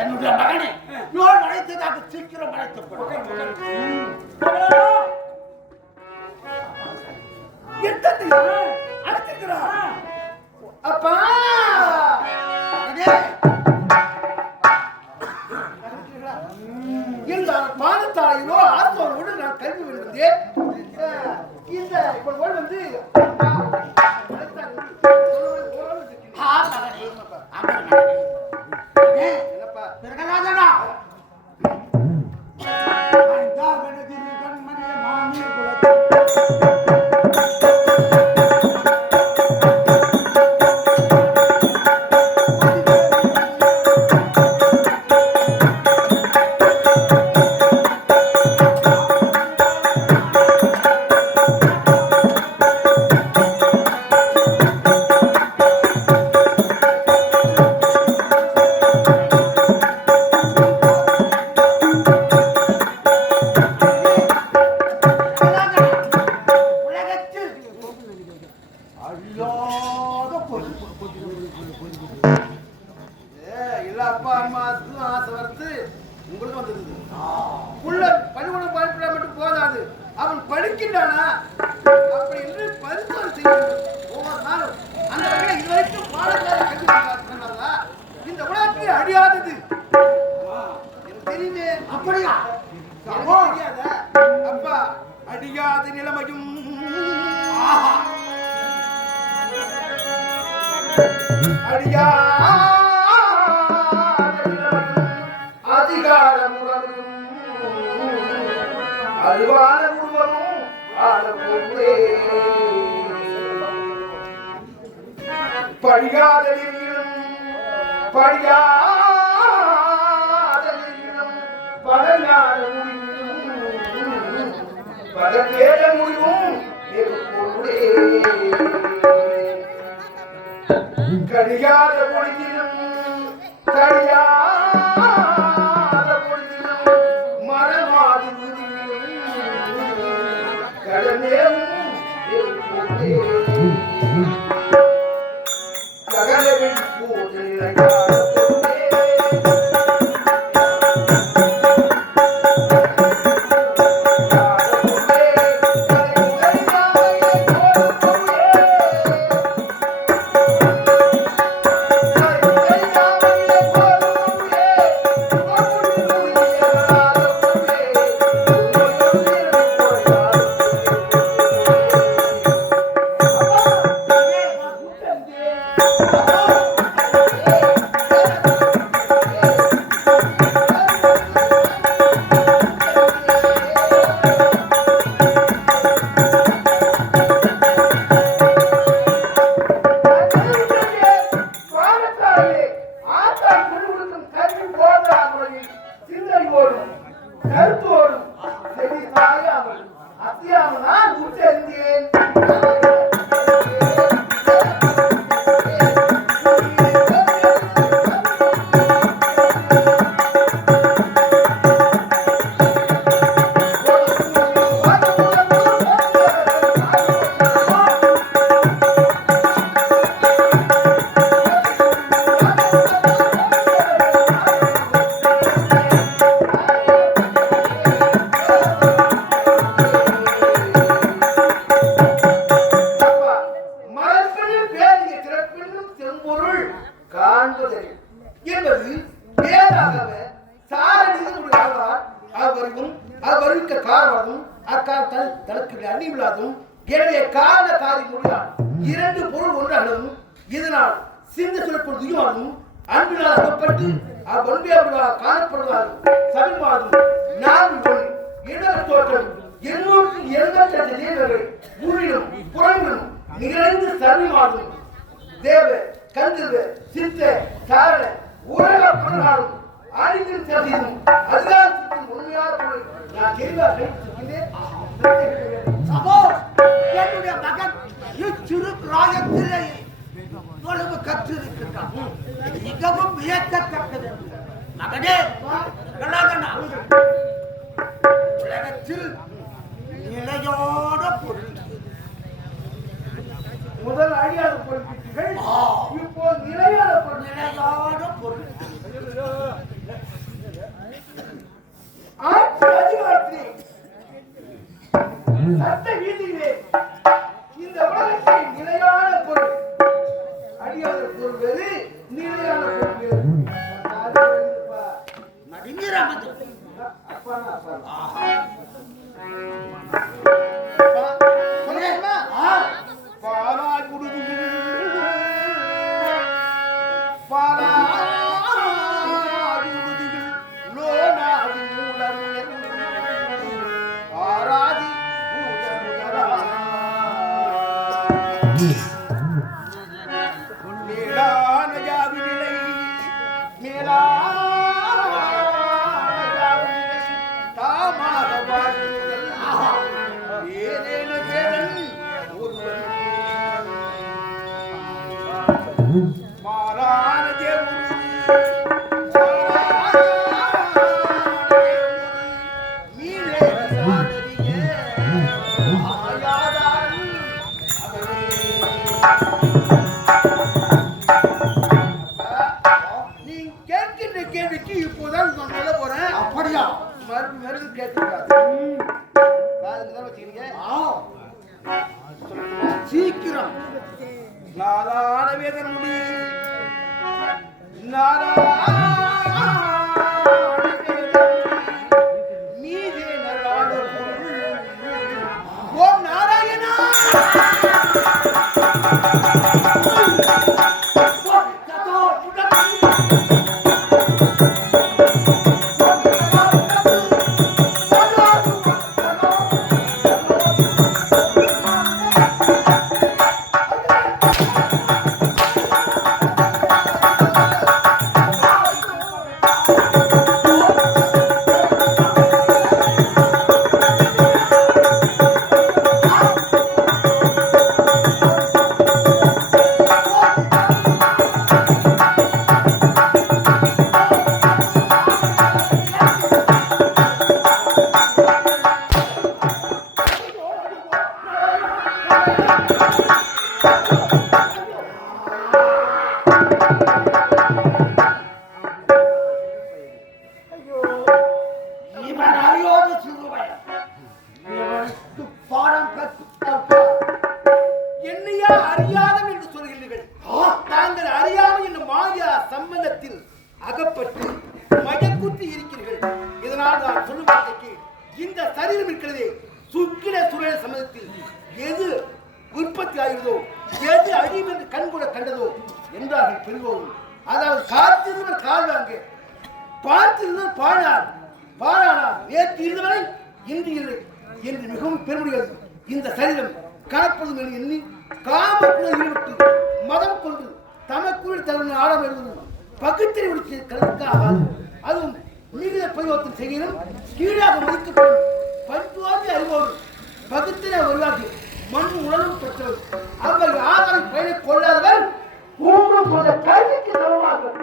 என்னுடைய மகனே நான் அழைத்ததாக சீக்கிரம் அழைக்கப்படும். அழைத்திருக்கிறார் அப்பா இந்த பாடத்தாலையிலோ ஆர்த்தோடு நான் கல்வி விழுந்தேன். இந்த இப்போ வந்து அப்பா அம்மாவுக்கும் ஆசை வருது, உங்களுக்கு வந்துருது. புள்ள பள்ளிக்கூடம் படிப்பிட மட்டும் போதாது, அவன் படிக்கின்றானா அப்படி என்று பரிசோதனை செய்ய ஒவ்வொரு நாளும். அந்த வகையில் இதுவரைக்கும் பாடசாலை கல்வி இந்த உலகத்தில் அழியாதது தெரியுமே. அப்படியா தெரியாத அப்பா அழியாத நிலைமையும் அழியா அழுவான முழுவதும் படியாதலிலும் பலஞான முடிவும் பல தேட முடிவும் கடியாத பொழுதிலும் கடியாத பொழுதிலும் மரமாதி சகலவின் அவருக்கு காரணம் அக்கால் தனக்கு அண்ணி விழாதும் எனவே காரண காரி முடியால் இரண்டு பொருள் ஒன்றாகும். இதனால் சிந்த சொல்லப்படும் துயமாகும் அன்பினால் அகப்பட்டு அவ்வொன்றியாக காணப்படுவதால் சபிமாதும் நான் இடர தோற்றம் எண்ணூற்று 88 தேவர்கள் ஊரிலும் புறங்களும் நிகழ்ந்து சபிமாதும் தேவ கந்தர்வ சித்த சார உலக புறகாலும் ஆதித்தில் சேர்ந்ததும் அதிகாரத்தின் உண்மையான பொருள் நான் தெளிவாக கைப்பிடிக்கின்றேன். என்னுடைய மகன் இச்சிறு பிராயத்திலே தொழுவு கற்றிருக்கிறான். மிகவும் வியக்கத்தக்கது. மகனே, உலகத்தில் நிலையான பொருள் முதல் அழியாத பொருட்கள் இப்போ நிலையான பொருள் அதிகாரத்திலே சட்ட வீதியிலே இந்த உலகத்தில் நிலையான பொருள் அழியாத பொருள் வேறு நிலையான பொருள் வேறு. பாராய் குடுதுகள் லோனாதி மூலம் ஆராதி மேலான ஜாவி நிலை மேலான ஜாவி நிலை தாமாக வாழ்வுகள் ஏதேன தேவன் ஒருவன் மாறான தேவன் கேள்விக்கு இப்போதான் நான் சொல்ல போறேன். அப்படியா? மருந்து கேட்கக்கூடாது. சீக்கிரம் நாராயண வேதன் முடி மீதே நராட ஓம் நாராயணா என்னையா அறியாதம் என்று சொல்கிறீர்கள். தாங்கள் அறியாமல் என்னும் மாயா சம்பந்தத்தில் அகப்பட்டு மயக்குற்றி இருக்கிறீர்கள். இதனால் நான் சொல்லும் வார்த்தைக்கு இந்த சரீரம் இருக்கிறதே சுக்கிர சுரேன சம்பந்தத்தில் எது உற்பத்தி ஆகிறதோ எது அழிவு என்று கண்கூட கண்டதோ என்றார்கள் பெறுவோம். அதாவது காத்திருந்தவர் கால்வாங்க பார்த்திருந்தவர் பாழார் பாழானார் நேற்று இருந்தவரை இன்று இல்லை என்று மிகவும் பெருமைகிறது. இந்த சரீரம் கலப்பதும் என எண்ணி காமக்குள் ஈடுபட்டு மதம் கொண்டு தமக்குள் தன்னுடைய ஆழம் எழுதும் பகுத்தறி ஒழிச்சு கலக்காகாது. அதுவும் மிகுந்த பரிவர்த்தனை செய்கிறோம் கீழாக மதிக்கப்படும் பண்புவாதி அறிவோடு பகுத்திர வருவார்கள் மண் உணர்வு பெற்றவர் அவர் ஆதாரம் பயனை கொள்ளாதவர் கல்விக்கு தருவார்கள்.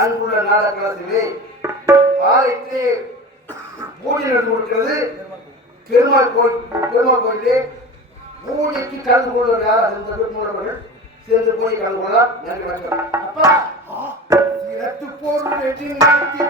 அன்புள்ள நாடகத்திலே ஆலயத்திலே பூஜை நடந்து கொடுக்கிறது. பெருமாள் கோயிலே பூஜைக்கு கலந்து கொள்வது யார்? அந்த விருப்பமுள்ளவர்கள் சேர்ந்து போய் கலந்து கொள்ளலாம். நன்றி, வணக்கம். அப்பா சிறத்து பொருள் என்று உனக்கு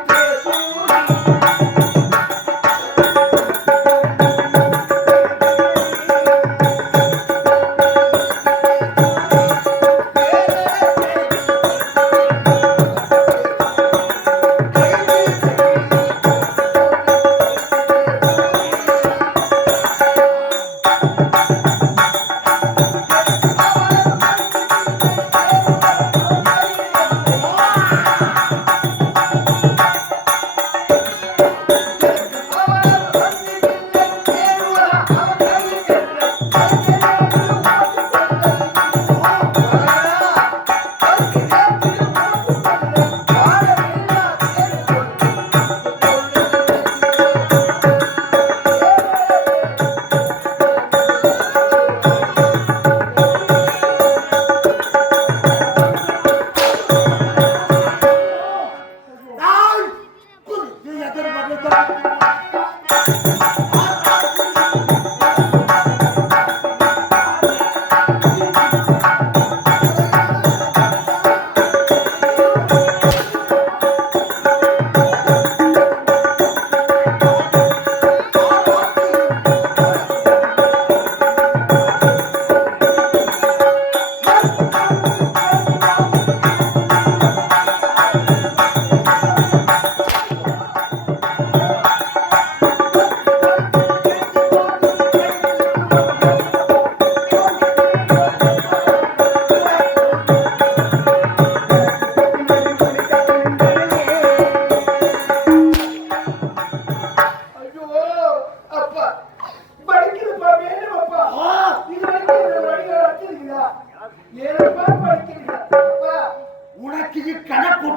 கணக்கு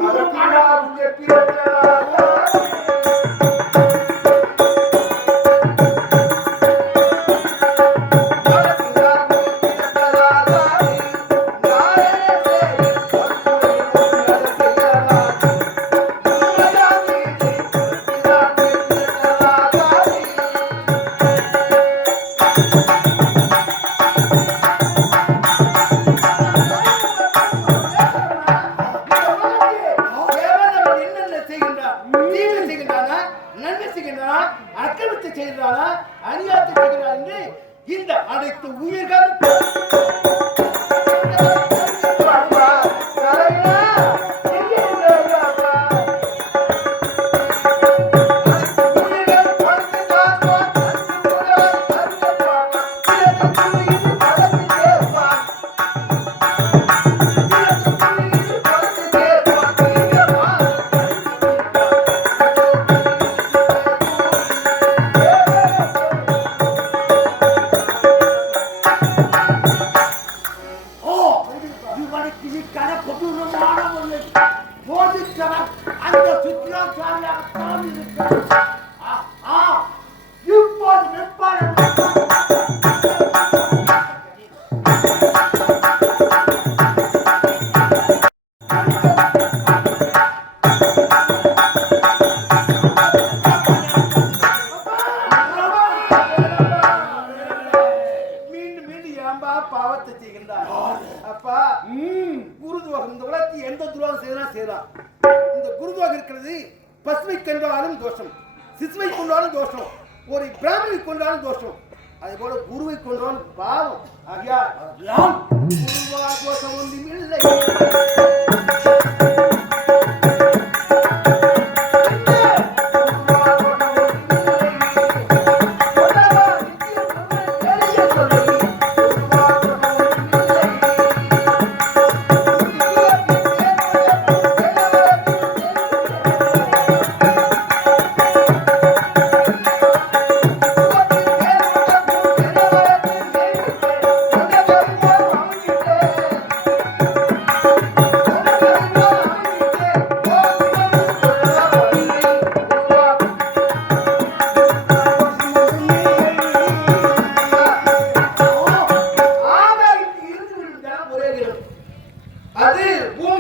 அக்கிரமத்தை செய்கிறானா அநியாயத்தை செய்கிறான் என்று இந்த அனைத்து உயிர்கள் பாவத்தை செய்கின்றார். அப்பா குருதுவகம் இந்த உலகத்தில் எந்த துரோகம் செய்யலாம். இந்த குருதுவகம் இருக்கிறது பசுவை கொண்டாலும் தோஷம், சிசுவை கொண்டாலும் தோஷம், ஒரு பிராமணை கொண்டாலும் தோஷம், அதே போல குருவை கொண்டாலும் பாவம். ஆகியா குருவா தோஷம் ஒன்றும் இல்லை.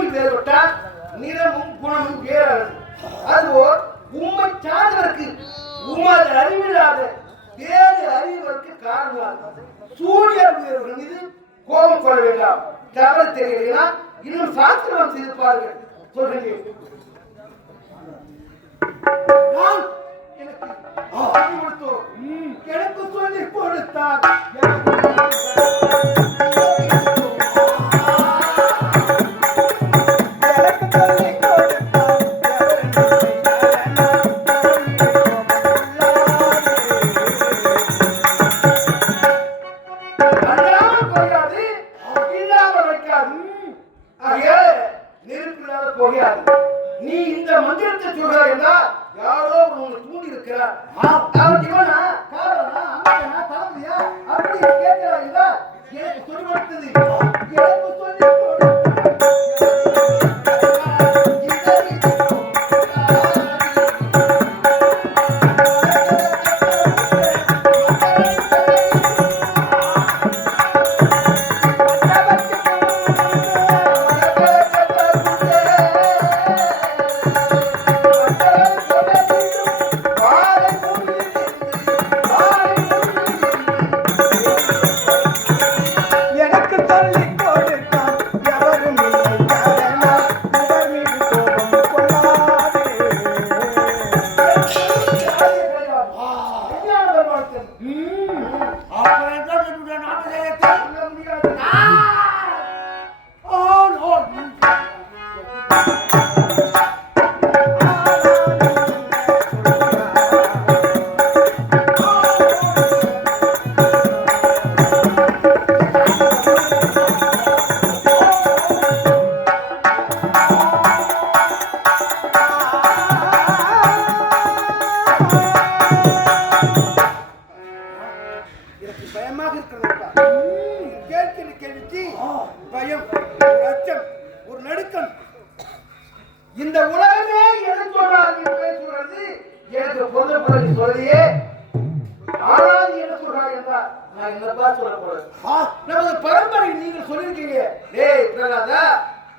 அறிவு வேறுபட்டால் நிறமும் குணமும் வேறானது. அதுபோல் உம்மை சார்ந்தவருக்கு உமது அறிவில்லாத வேறு அறிவதற்கு காரணமாக சூரியன் மீது கோபம் கொள்ள வேண்டாம். தவறு தெரியலைன்னா இன்னும் சாஸ்திரம் செய்திருப்பார்கள். சொல்கிறேன், நான் எனக்கு சொல்லி கொடுத்தார். நீ இந்த மந்திரத்தை சொல்றாய் என்றால் யாரோ உங்களை தூண்டி இருக்கிறார். அவன் இவனா காரணா அங்கனா தளபதியா அப்படி கேட்கிறாய். எனக்கு சொல்லி கொடுத்தது, எனக்கு சொல்லி பயம், ஒரு அச்சம், ஒரு நடுக்கம். இந்த உலகமே எது சொல்றாங்க சொல்றது எனக்கு பொருள் சொல்லியே. ஆனால் என்ன சொல்றாங்க என்றால் நான் என்னப்பா சொல்ல போறேன். நமது பரம்பரை நீங்கள் சொல்லியிருக்கீங்க. டேய் பிரகலாதா,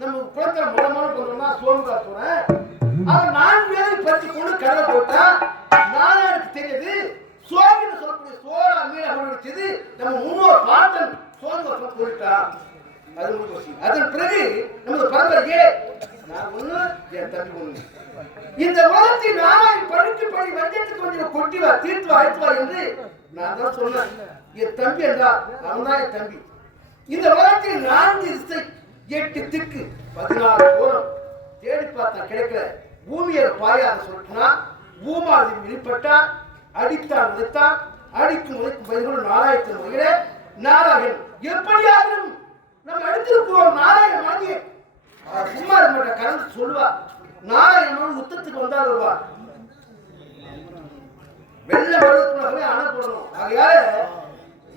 நம்ம குளத்துல மூலமான சொல்றோம்னா சோமுகா சொல்றேன். அவன் நான் வேலை பற்றி கொண்டு கதை போட்டா நான் எனக்கு தெரியுது. சோகின்னு சொல்லக்கூடிய சோழா மீன வச்சது நம்ம முன்னோர் பாட்டன் சோமுகா சொல்லிட்டா. அதன் பிறகு நமது பரம்பரையே நான் ஒண்ணு, என் தம்பி ஒண்ணு. இந்த உலகத்தை நானாய் படித்து படி வஞ்சத்துக்கு கொஞ்சம் கொட்டிவா தீர்த்துவா அழைத்துவா என்று நான் தான் சொன்னேன். என் தம்பி என்றா அவன் தான் என் தம்பி. இந்த உலகத்தில் 4 திசை 8 திக்கு 16 கோணம் தேடி பார்த்தா கிடைக்கல. பூமியை பாயாத சொல்லிட்டுனா பூமாதி வெளிப்பட்டா அடித்தான் உதைத்தான் அடிக்கும் உதைக்கும் பதினோடு நாராயணத்தின் வகையிலே நாராயணன் எப்படியாலும் நம்ம எடுத்திருக்கிறோம். நாராயணன் வாங்கி சும்மா இருக்க கலந்து சொல்லுவா. நாராயணன் யுத்தத்துக்கு வந்தா வருவா. வெள்ளை வருவதற்குள்ளே அணை போடணும். ஆகையால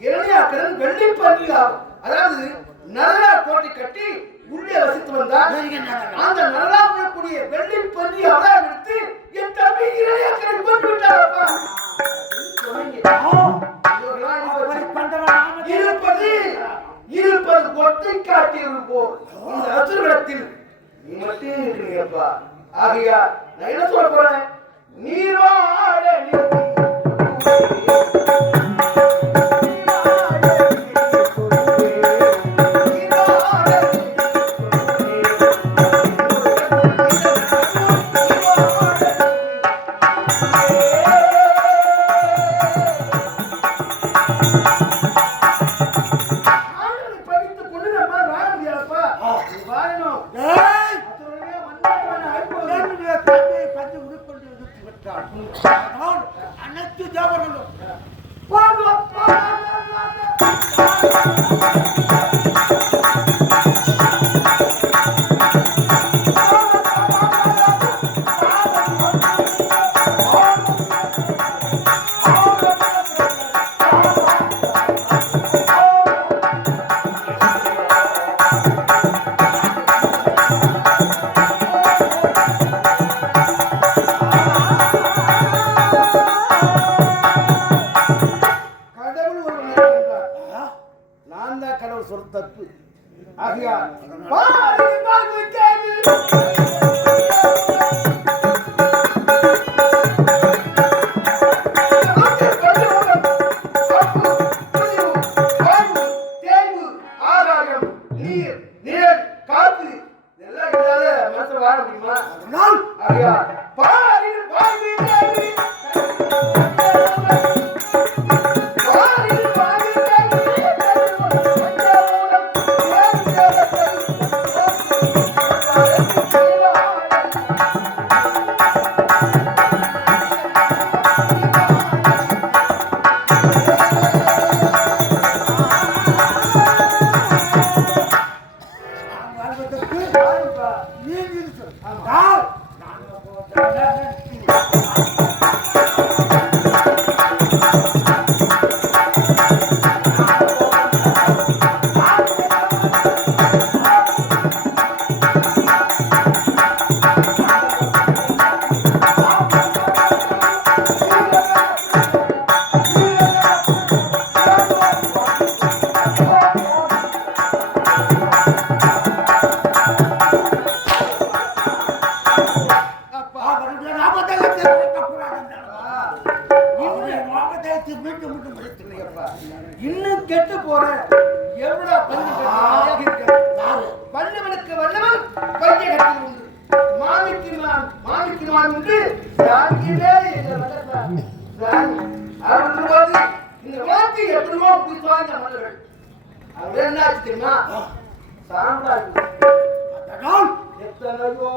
இரணியாக்கரன் வெள்ளை பன்றி ஆகும். அதாவது நரலா கோட்டை கட்டி உள்ளே வசித்து வந்தார். அந்த நரலா கூடிய வெள்ளை பன்றி அவரை எடுத்து என் தம்பி இரணியாக்கரன் கொண்டு விட்டாரப்பா. இருப்பது கொட்டை காட்டியது போல் இந்த அசுரகத்தில் நீ மட்டும் இருக்கிறீங்கப்பா. ஆகையா நான் என்ன சொல்ல போறேன், நீரோட அனைத்து தேவர்களும் தப்பு. ஆகையால் இன்னும் கெட்டு போற எவ்வளவு வல்லவனுக்கு வல்லவன் பைய கட்டி உண்டு மாமிக்கு நான் உண்டு அவர்கள் இந்த வார்த்தை எத்தனையோ புதுவாங்க மன்னர்கள் அவர் என்ன தெரியுமா சாம்ராஜ் எத்தனையோ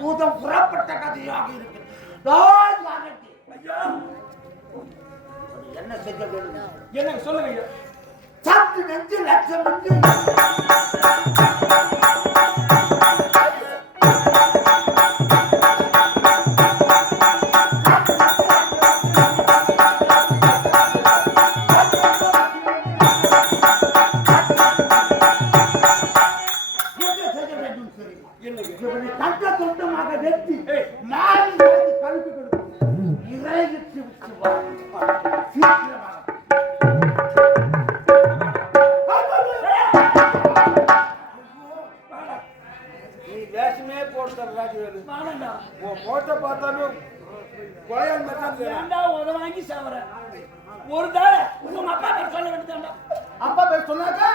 பூதம் புறப்பட்ட கதையாக இருக்கு. என்ன செய்ய வேண்டும்? எனக்கு சொல்லுங்க. சத்து நெஞ்சு லட்சம் போட்ட பார்த்தாலும் வாங்கி சாவர ஒரு தடவை உங்க அப்பா பேர் சொல்ல வேண்டியது. அப்பா பேர் சொன்னாக்கா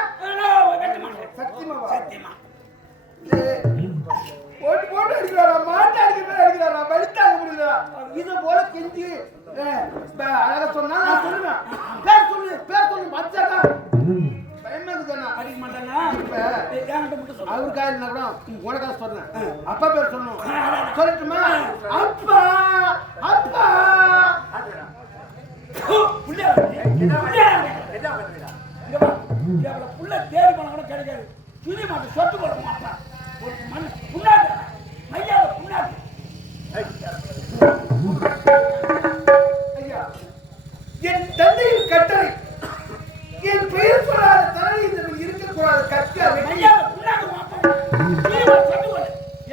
சத்தியமா சத்தியமா போட்டு போட்டு அடிக்கிறாரா மாட்டு அடிக்கிறாரா வலித்தாங்க முடியல. இது போல கெஞ்சி அழகா சொன்னா நான் சொல்லுவேன். பேர் சொல்லு மச்சாக்கா அடிக்க மாட்டாங்க. அவருக்காக இருந்தா கூட உனக்காக சொன்னேன். அப்பா பேர் சொல்லணும். சொல்லட்டுமா? அப்பா அப்பா புள்ள தேடி போன கூட கிடைக்காது. சுனி மாட்டேன் சொத்து போட மாட்டான். ஒரு மண் புண்ணாது மையாவை புண்ணாது. ஐயா என் தந்தையின் கட்டளை என் பெயர் சொல்லாத தலையில் இருக்கக்கூடாது.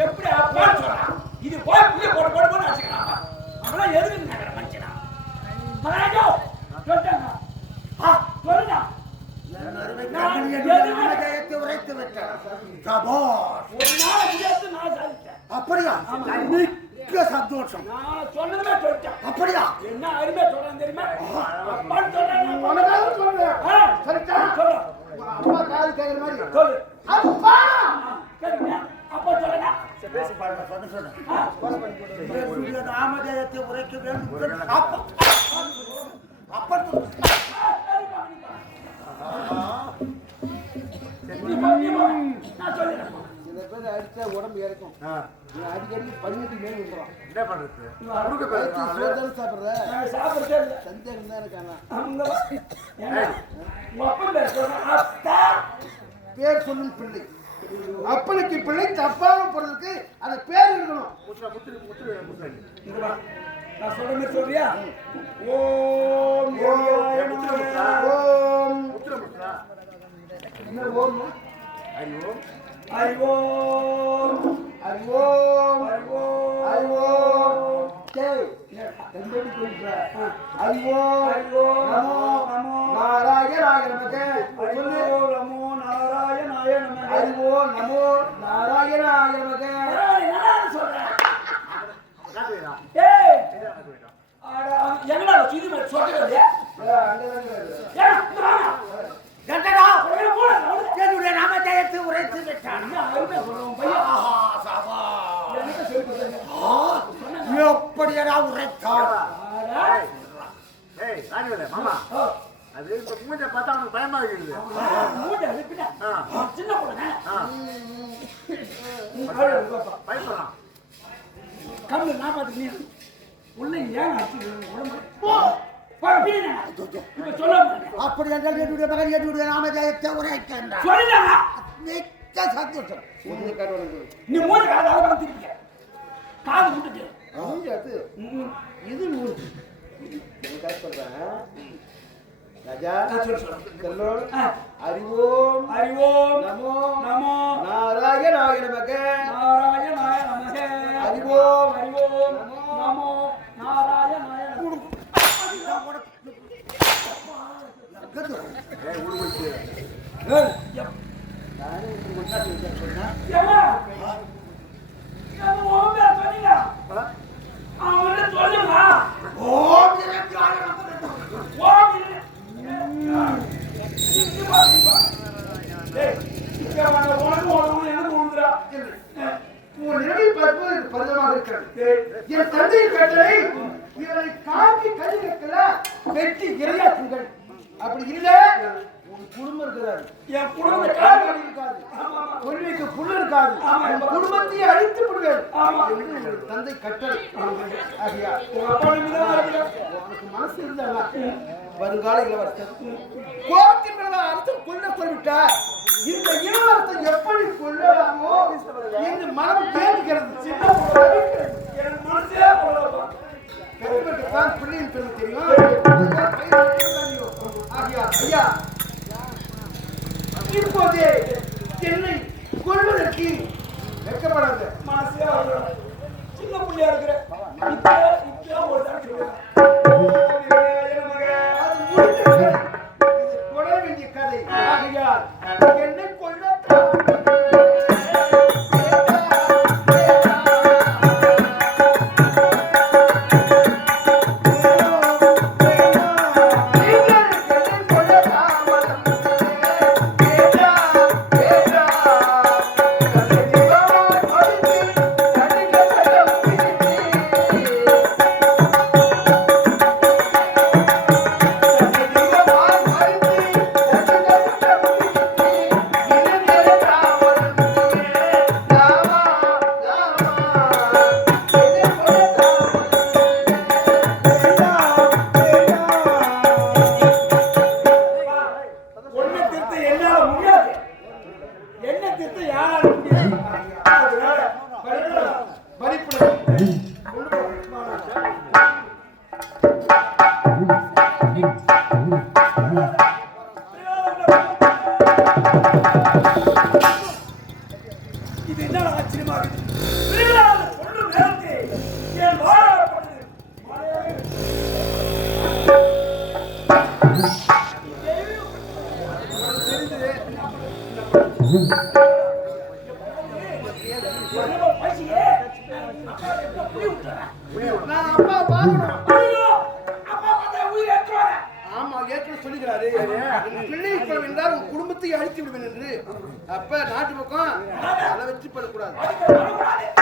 எப்படி அப்பா சொல்றான்? இது போய் புள்ளி போட போட போட வச்சுக்கலாம். அவெல்லாம் எதுக்கு நகர மனுஷனா? மகாராஜா சொல்றாங்க. சொல்லுங்க. உரைத்து விட்டேன். ஒரு நாள் முடியாது நான் சாதித்தேன். அப்படியா? மிக்க சந்தோஷம். நான் சொன்னதுமே சொல்லிட்டேன். அப்படியா? என்ன அருமையா சொல்றேன் தெரியுமா? அப்பான்னு சொல்றேன். உனக்காக சொல்றேன். சரிட்டா? சொல்லு. அப்பா காது கேக்குற மாதிரி சொல்லு. அப்பா கேக்குங்க. அப்பா சொல்லுங்க. பேசி பாருங்க. சொன்ன நாமதேயத்தை உரைக்க வேண்டும். அப்பா அப்பா சில பேர் மாதிரி அடிச்சா உடம்பு இறக்கும். அடிக்கடி பண்ணிட்டு மேலே விட்டுறான். என்ன பண்றது? சாப்பிடுற சந்தேகம் தான் இருக்கானா? பேர் சொல்லும் பிள்ளை. அப்பனுக்கு பிள்ளை தப்பான பொருளுக்கு அந்த பேர் இருக்கணும். நான் சொல்ற மாதிரி சொல்றியா? ஓம் ஓம் என்ன ஓம்? அறிவோம் அறிவோம் அறிவோம் அறிவோம் அறிவோம் அறிவோம் அறிவோம் நமோ நமோ நாராயணாய நமக. சொல்லு. நமோ நாராயணாய நமக. அறிவோம் நமோ நாராயணாய நமக. நான் சொல்றேன். காட்டுவீரா? ஏய் என்ன காட்டுவீரா? அட எங்கடா சுதி மாதிரி சொல்றது? கட்டடா ஒரே போல என்னுடைய நாமத்தை உரைத்து விட்டான். என்ன சொல்றோம் பையா? ஆஹா சாபா என்ன சொல்றது? எப்படிடா உரைத்தான்? ஏய் ராஜவேல மாமா, அது இப்ப மூஞ்ச பார்த்தா அவனுக்கு பயமா இருக்குது. மூட அதுக்குடா சின்ன பொண்ணு பயப்படுறான். கம்மி நான் பார்த்து நீ உள்ள ஏன் அடிச்சு உடம்பு போ பீனா இப்ப சொல்ல அப்படி என்றால் என்னுடைய மகன் என்னுடைய நாமத்தை உரைக்கின்றான். சொல்லுங்க மிக்க சந்தோஷம். ஒண்ணு கடவுளுக்கு நீ மூணு கால வந்துட்டீங்க. காது முட்டுச்சு. அது இது மூணு என்ன சொல்றேன் ராஜா? சொல்லு. அறிவோம் அறிவோம் நமோ நமோ நாராயணாய நமக. நாராயணாய நமக. அறிவோம் அறிவோம் நமோ நாராயணாய நமக. ஏய் உடுமைக்கு ஏமா ஏமா ஓம் பேர் சொன்னீங்க. அவனே சொல்லுங்க. ஓம் உன் நிலை பார்ப்பது பரிதமாக இருக்கிறது. என் தந்தையின் கட்டளை இவரை காட்டி கை வைக்கல வெட்டி இரையாக்குங்கள். அப்படி இல்ல உன் குடும்பம் இருக்கிறாரு. என் குடும்ப கால் வலி இருக்காது. கொள்ளைக்கு புல் இருக்காது. குடும்பத்தையே அழித்து விடுவேன். தந்தை கட்டளை. ஆகியா உனக்கு மனசு இருந்தா வருங்கால இளவரசர் கோபத்தின் மேல அரசர் கொல்ல சொல்லிவிட்டார். இந்த இளவரசர் எப்படி கொள்ளலாமோ என்று மனம் கேட்கிறது. எனக்கு மனசே பெருமைக்குத்தான் பிள்ளையின் பெருமை தெரியும். ஆகியா ஐயா இப்போதே என்னை கொள்வதற்கு வெட்கப்படாத. மனசே சின்ன பிள்ளையா இருக்கிற இப்ப ஒரு அது முடிந்தது. இது தொடர வேண்டிய கதை. ஆகையால் என்னை கொள்ள இது என்ன ஆச்சரியமா இருக்கு. திருவிழாவில் கொள்ளும் நேரத்தை என் வாழப்பட்டது நான் அப்பா பார்க்கணும். அப்பா பார்த்தா உயிர் ஏற்றுவாங்க. ஆமா ஏற்கனவே சொல்லுகிறாரு. பிள்ளை குளம் என்றால் உன் குடும்பத்தை அழித்து விடுவேன் என்று. அப்ப நாட்டு பக்கம் அதை வெற்றி பெறக்கூடாது.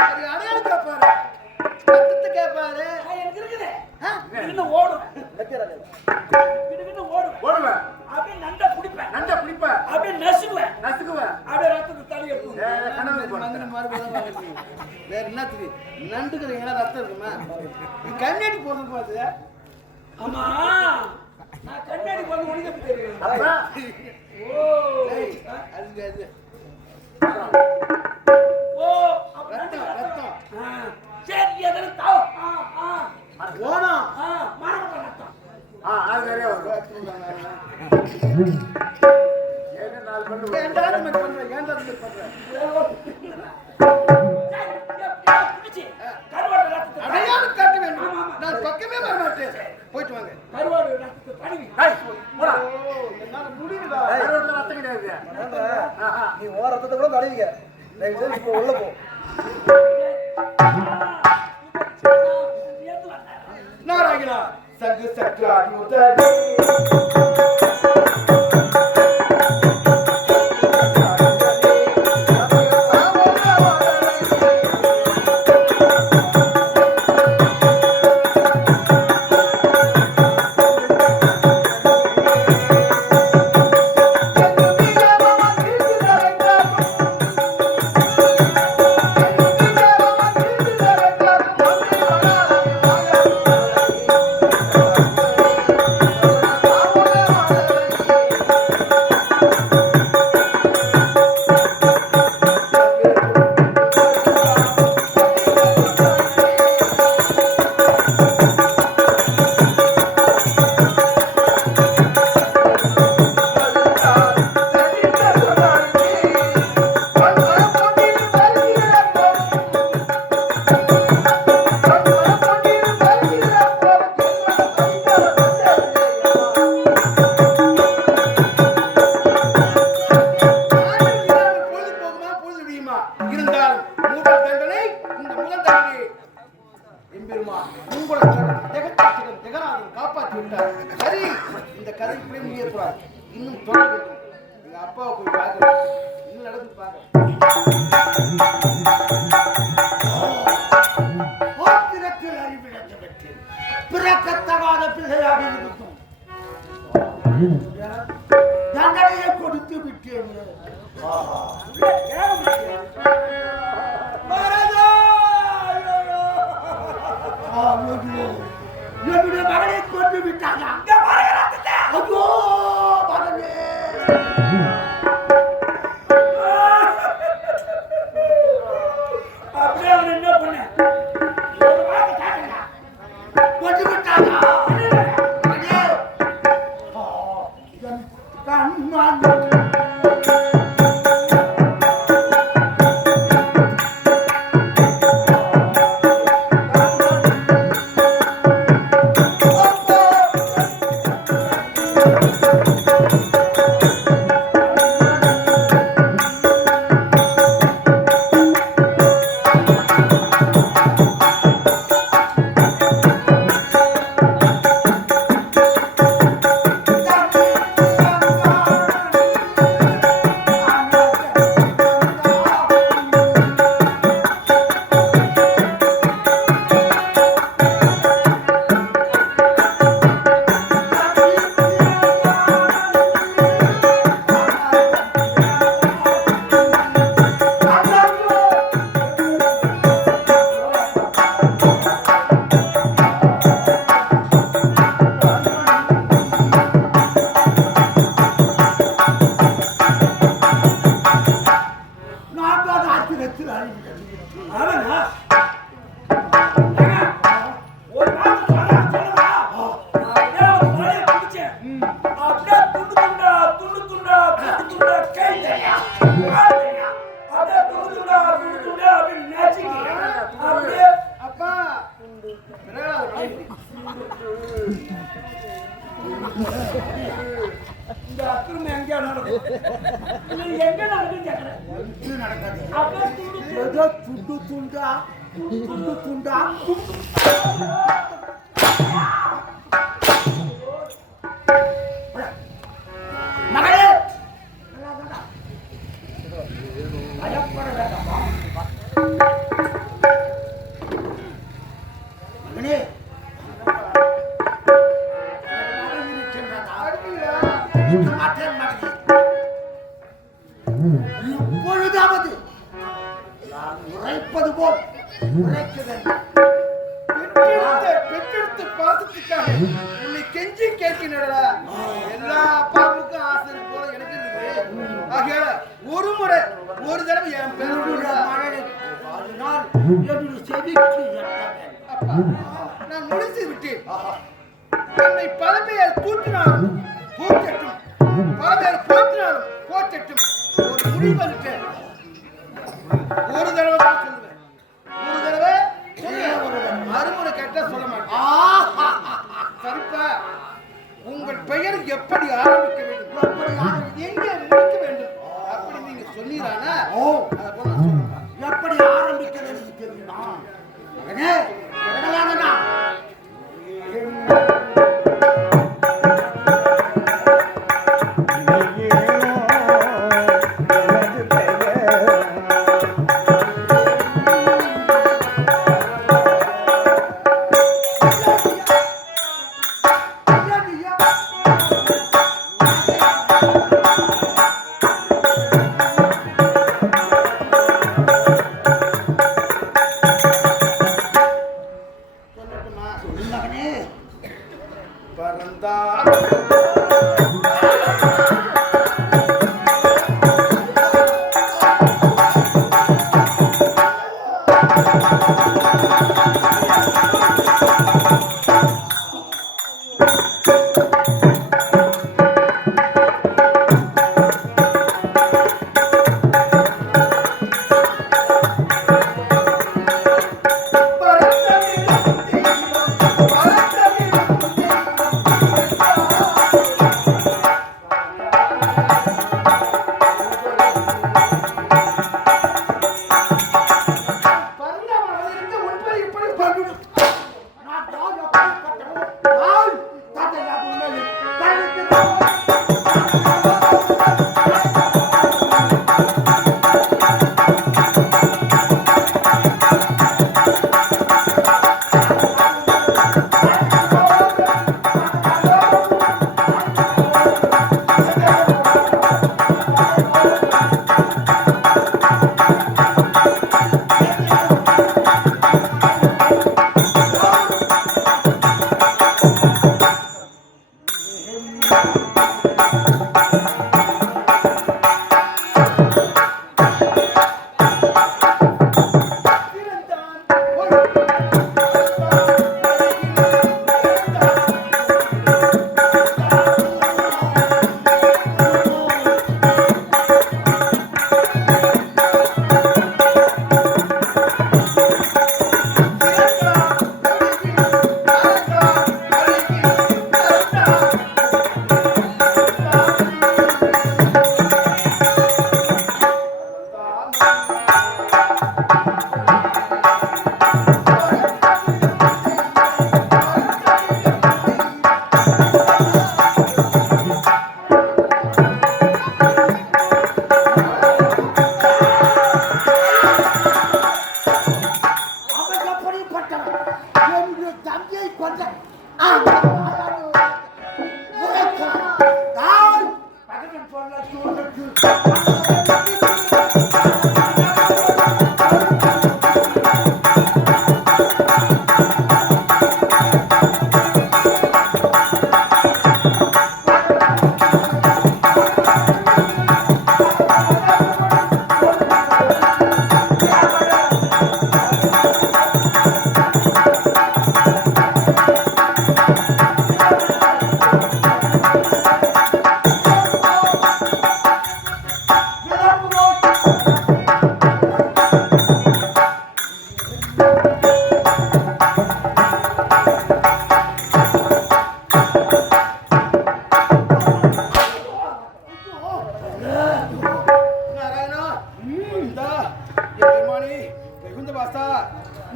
அது அடையாளம் கேட்பாரு, கட்டத்தை கேட்பாரு. எனக்கு இருக்குது. இன்னும் ஓடும். இன்னும் ஓடும். ஓடுவேன், அப்படியே நண்டை பிடிப்பேன். நண்டை பிடிப்பேன், அப்படியே நசுக்குவேன். நசுக்குவேன், அப்படியே ரத்தத்தை தள்ளி எடுத்துவேன். கனவு வச்சுக்கு நண்டுக்கு எங்கன்னா ரத்தம் இருக்குமா நீ கண்ணாடி போடுறது பார்த்து ஆமா நான் கண்ணாடி போட்டு உனக்கு எப்படி தெரியும் அதான். ஓ அது அது ஓ அப்ப ரத்தம் ரத்தம் சரி எதன தாவ ஓனம் மாரப்ப ரத்தம் அது நிறைய வரும். ஏன்னா 4 பண்ணு. ஏன்டா இந்த மாதிரி பண்ற ஏன்டா இந்த மாதிரி பண்ற கருவாடு ரத்தத்தை அடையாளம் காட்ட வேண்டும் நான் பக்கமே வர மாட்டேன் போயிட்டு வாங்க கருவாடு ரத்தத்தை தடவி டேய், போடா. என்னால முடியலடா கருவாட்டுல ரத்தம் கிடையாது. நீ ஓ ரத்தத்தை கூட தடவிக்க தயவு செய்து இப்போ உள்ள போ நாராயணா சங்கு சக்கராதி முதல் இருந்தாலும் முதல் தண்டனை இந்த முதல் தண்டனை எம்பெருமா உங்களை ஜெகநாதன் காப்பாற்றி விட்டார் சரி இந்த கதை இப்படி முடியக்கூடாது இன்னும் தொடர வேண்டும் எங்க அப்பாவை போய் பார்க்க இன்னும் நடந்து பார்க்க ஆத்திரத்தில் அறிவிழந்து விட்டு பிறக்கத்தகாத பிள்ளையாக இருக்கும் தண்டனையை கொடுத்து விட்டேன் என்னுடைய மகனை கொண்டு விட்டாங்க ஐயோ மகனே அப்படியே அவன் என்ன பண்ண கொண்டு விட்டாங்க கண்மான் அப்பா இந்த அக்கிரமம் எங்க நடக்கும் எங்க நடக்கும் நடக்காது ஏதோ துண்டு துண்டா துண்டு துண்டா மகளே பயப்பட வேண்டாம் மகனே இப்பொழுதாவது நான் உரைப்பது போல் ஆரம்பிக்க வேண்டும். பெற்றெடுத்த பாசத்துக்காக உன்னை கெஞ்சி கேட்கிறடா. எல்லா அப்பாவுக்கும் ஆசை இருக்கு போல எனக்கு இருக்குது. ஆகையால ஒரு முறை ஒரு தடவை என் பேர அதனால் என்னுடைய செவிக்கு எட்ட வேண்டும். நான் முடித்து விட்டேன். என்னை பல பேர் தூற்றினாலும் தூக்கட்டும், பல பேர் போற்றினாலும் போற்றட்டும். ஒரு முடிவு இருக்கேன். ஒரு தடவை தான் சொல்லுவேன். ஒரு தடவை மறுமுறை கேட்டா சொல்ல மாட்டேன். சரிப்பா, உங்கள் பெயர் எப்படி ஆரம்பிக்க வேண்டும், எங்கே முடிக்க வேண்டும் அப்படி நீங்க சொன்னீரானா? அதை போல நான் சொல்றேன். எப்படி ஆரம்பிக்கிறது எனக்கு தெரியுமா? மகனே, எடலாங்கண்ணா.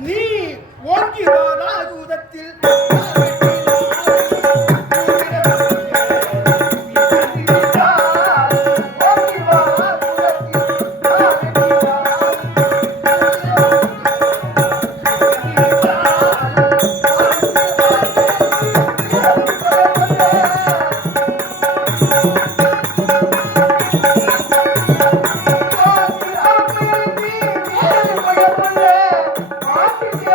நீ ஓங்கி வாராகுதத்தில் Happy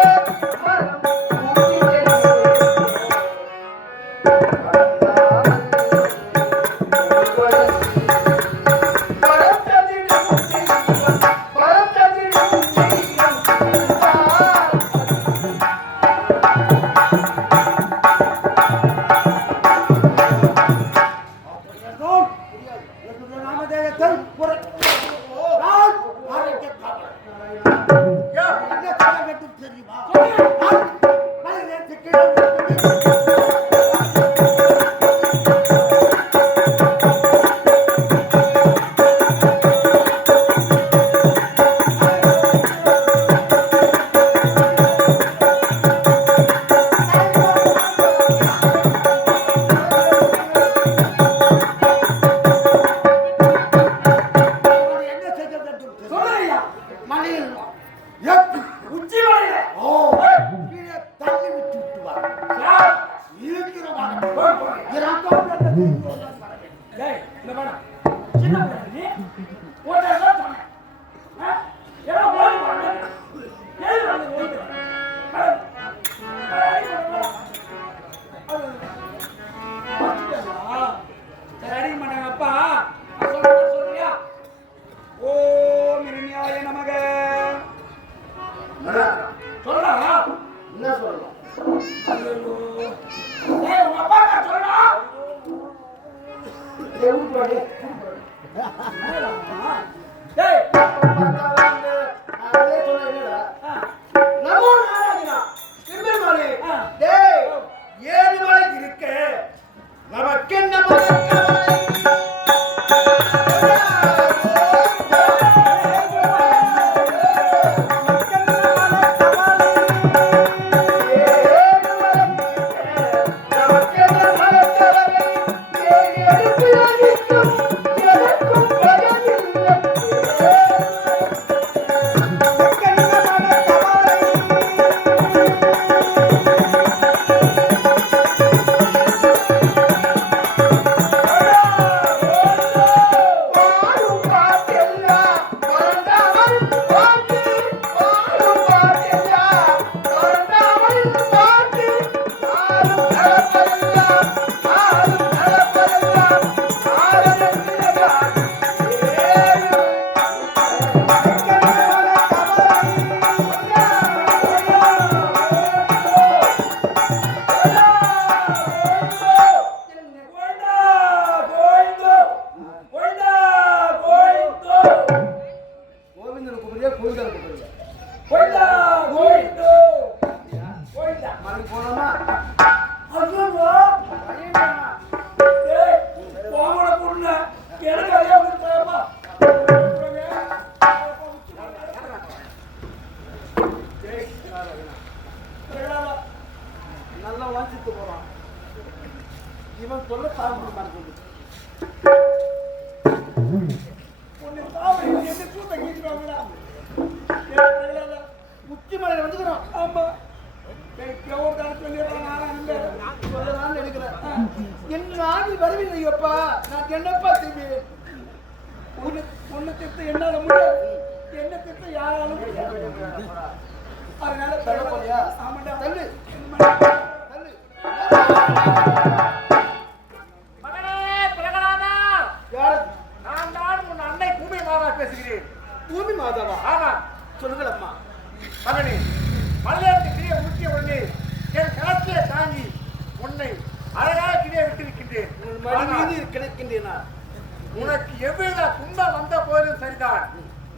உனக்கு எவ்வித துன்பம் வந்த போதும் சரிதான்,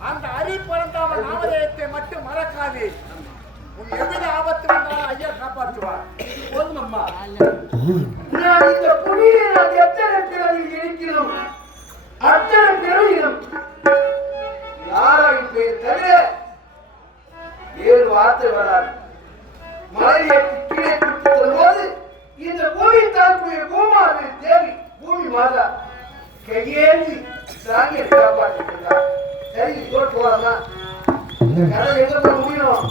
அந்த அரிப்பறந்தாமல் நாமதேயத்தை மட்டும் மறக்காது. உன் எவ்வித ஆபத்து வந்தாலும் ஐயா காப்பாற்றுவார். போதும் அம்மா. நான் இந்த புனியை நான் எத்தனை பிறவியில் இருக்கிறோம், அத்தனை பிறவியிலும் யாராயின் பேர் தவிர வேறு வார்த்தை வராது. மலையை கீழே கொடுத்த போது இந்த பூமி தாக்குடைய பூமாவி தேவி பூமி மாதா கையேந்தி தாங்கிய காப்பாற்றிருக்கிறார். சரி போட்டு போலாமா? இந்த கதை எங்க போய் முடியும்?